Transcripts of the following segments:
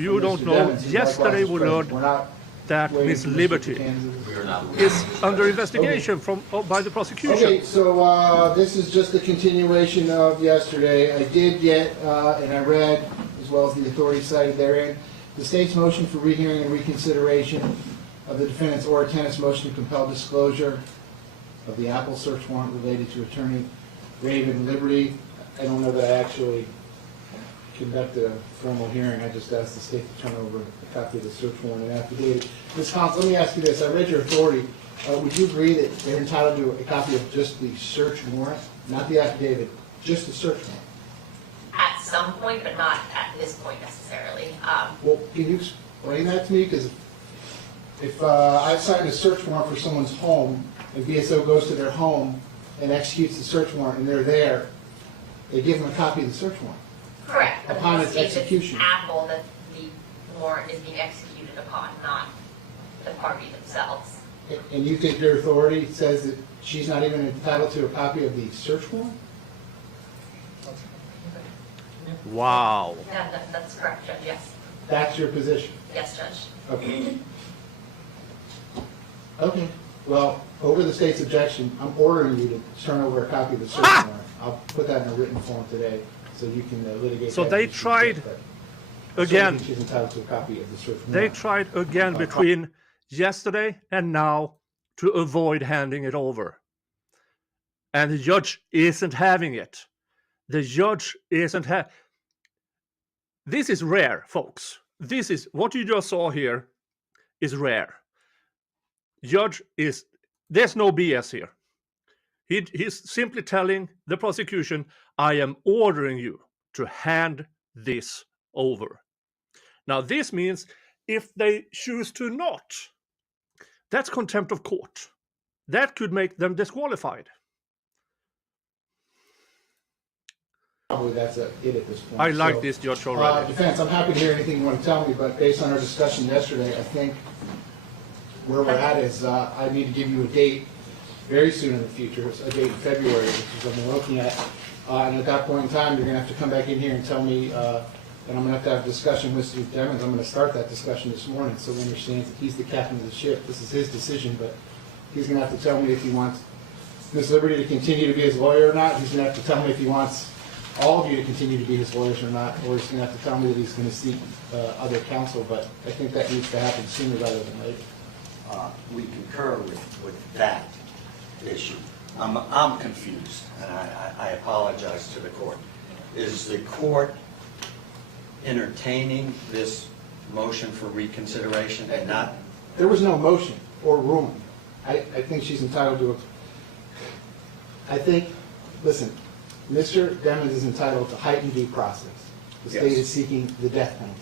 for you who don't know, yesterday we learned that Miss Liberty is under investigation by the prosecution. Okay, so this is just a continuation of yesterday. I did get, and I read, as well as the authority cited therein, the state's motion for rehearing and reconsideration of the defendant's or tenant's motion to compel disclosure of the Apple search warrant related to attorney Raven Liberty. I don't know that I actually conducted a formal hearing. I just asked the state to turn over a copy of the search warrant and affidavit. Ms. Counsel, let me ask you this. I read your authority. Would you agree that they're entitled to a copy of just the search warrant, not the affidavit, just the search warrant? At some point, but not at this point necessarily. Well, can you explain that to me? Because if I sign a search warrant for someone's home, and BSO goes to their home and executes the search warrant, and they're there, they give them a copy of the search warrant. Correct. But Upon in its this case, execution. It's Apple that the warrant is being executed upon, not the party themselves. And you think your authority says that she's not even entitled to a copy of the search warrant? Wow. Yeah, that's correct, Judge, yes. That's your position? Yes, Judge. Okay. Okay. Well, over the state's objection, I'm ordering you to turn over a copy of the search warrant. I'll put that in a written form today so you can litigate. So that they issue. tried But again. she's entitled to a copy of the search warrant. They tried again between yesterday and now to avoid handing it over. And the judge isn't having it. The judge isn't This is rare, folks. This is what you just saw here is rare. Judge is, there's no BS here. He's simply telling the prosecution, I am ordering you to hand this over. Now, this means if they choose to not, that's contempt of court. That could make them disqualified. Probably that's it at this point. I like this, Judge, already. Defense, I'm happy to hear anything you want to tell me, but based on our discussion yesterday, I think where we're at is I need to give you a date very soon in the future, a date in February, which is what I'm looking at. And at that point in time, you're going to have to come back in here and tell me, and I'm going to have a discussion with Mr. Demons. I'm going to start that discussion this morning so he understands that he's the captain of the ship. This is his decision, but he's going to have to tell me if he wants Ms. Liberty to continue to be his lawyer or not. He's going to have to tell me if he wants all of you to continue to be his lawyers or not, or he's going to have to tell me that he's going to seek other counsel, but I think that needs to happen sooner rather than later. We concur with that issue. I'm confused, and I apologize to the court. Is the court entertaining this motion for reconsideration and not? There was no motion or ruling. I think she's entitled to I think, listen, Mr. Demons is entitled to heightened due process. The state is seeking the death penalty.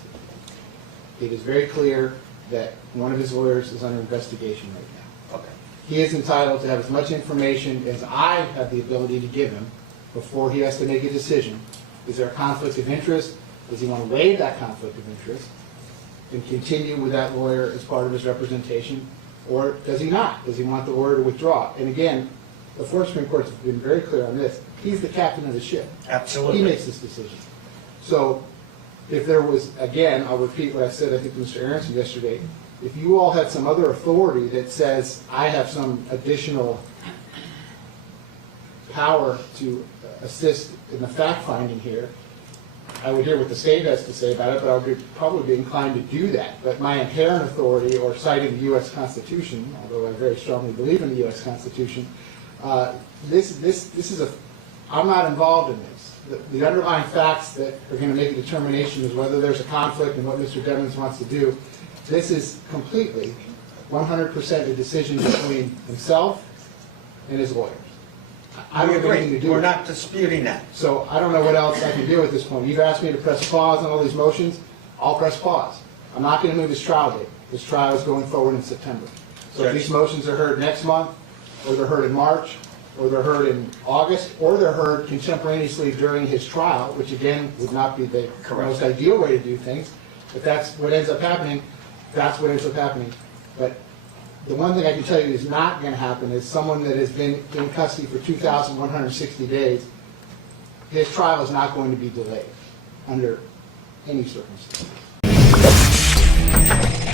It is very clear that one of his lawyers is under investigation right now. Okay. He is entitled to have as much information as I have the ability to give him before he has to make a decision. Is there a conflict of interest? Does he want to waive that conflict of interest and continue with that lawyer as part of his representation? Or does he not? Does he want the lawyer to withdraw? And again, the four Supreme Courts have been very clear on this. He's the captain of the ship. Absolutely. He makes this decision. So if there was, again, I'll repeat what I said, I think, to Mr. Aronson yesterday, if you all had some other authority that says I have some additional power to assist in the fact-finding here, I would hear what the state has to say about it, but I would probably be inclined to do that. But my inherent authority, or citing the U.S. Constitution, although I very strongly believe in the U.S. Constitution, this is a, I'm not involved in this. The underlying facts that are going to make a determination is whether there's a conflict and what Mr. Demons wants to do. This is completely 100% a decision between himself and his lawyers. I don't have anything to do We're with it. not disputing that. So I don't know what else I can do at this point. You've asked me to press pause on all these motions. I'll press pause. I'm not going to move this trial date. This trial is going forward in September. So if these motions are heard next month, or they're heard in March, or they're heard in August, or they're heard contemporaneously during his trial, which again would not be the most ideal way to do things, but that's what ends up happening, that's what ends up happening. But the one thing I can tell you is not going to happen is someone that has been in custody for 2,160 days, his trial is not going to be delayed under any circumstance. Thank you.